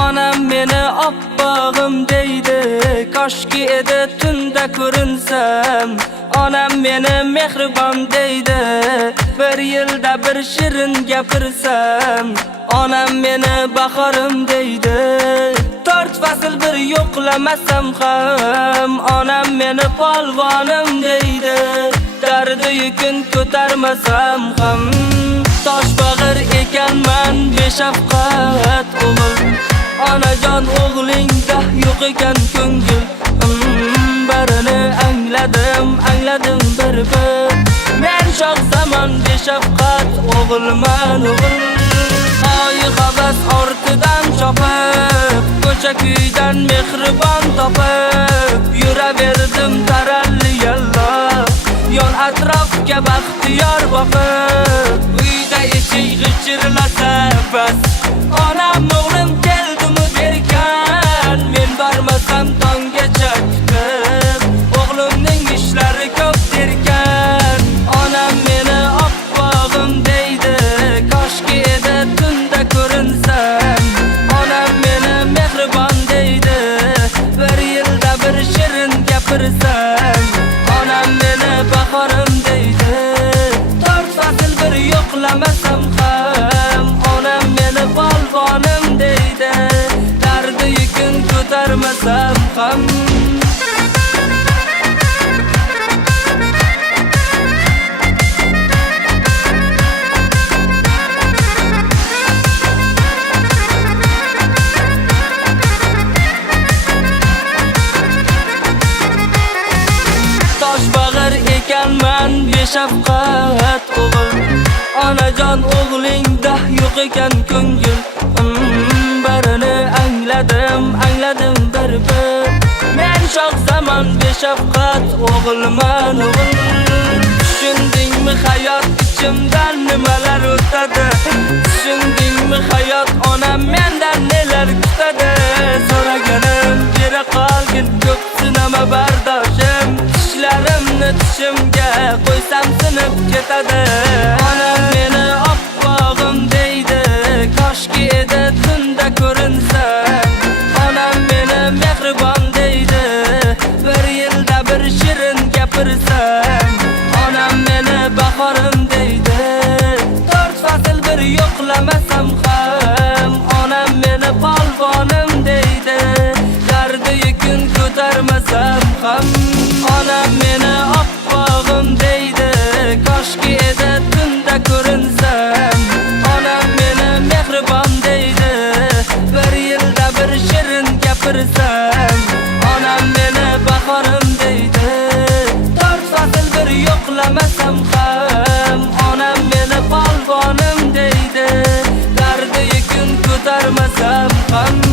Onam meni oppog'im deydi, koshki edi tunda ko'rinsam. Onam meni mehribon deydi, bir yilda bir shirin gapirsam. Onam meni bahorim deydi, 4 fasl bir yo'qlamasam ham. Onam meni polvonim deydi, dardi yukun ko'tarmasam ham. Tosh bag'ir ekanman beshafqat o'g'il, onajon o'g'lingda yo'q ekan ko'ngil. Barini angladim bir men shoh zamon beshafqat o'g'ilman o'g'il. Oy havas ortidan chopib, ko'cha kuydan mehribon topib, yuraverdim taralli yalla, yon atrofga baxtiyor boqib. Uyda eshik g'ichirlasa bas, onam o'g'lim keldimi derkan, men bormasam tonggacha kutib, o'g'limning ishlari ko'p derkan. Onam meni oppog'im deydi, koshki edi tunda ko'rinsam. Onam meni mehribon deydi, bir yilda bir shirin gapirsam. Onam meni bahorim deydi, 4 fasl bir yo'qlamasam ham. Onam meni polvonim deydi, dardi yukun ko'tarmasam ham. Tosh bag'ir ekanman beshafqat o'g'il, onajon o'g'lingda yo'q ekan ko'ngil. Barini angladim bir men shoh zamon beshafqat o'g'ilman o'g'il. Tushundingmi hayot ichimdan nimalar o'tadi, tushundingmi hayot onam mendan nelar kutadi. So'raganim bera qolgin, ko'p sinama bardoshim, tishlarimni tishimga qo'ysam sinib ketadi. Onam meni oppog'im deydi, koshki edi tunda ko'rinsam. Onam meni mehribon deydi, bir yilda bir shirin gapirsam. Onam meni bahorim deydi, 4 fasl bir yo'qlamasam ham. Onam meni polvonim deydi, dardi yukun ko'tarmasam ham. Onam meni oppog'im deydi, koshki edi tunda ko'rinsam. Onam meni mehribon deydi, bir yilda bir shirin gapirsam. Onam meni bahorim deydi, 4 fasl bir yo'qlamasam ham. Onam meni polvonim deydi, dardi yukun ko'tarmasam ham.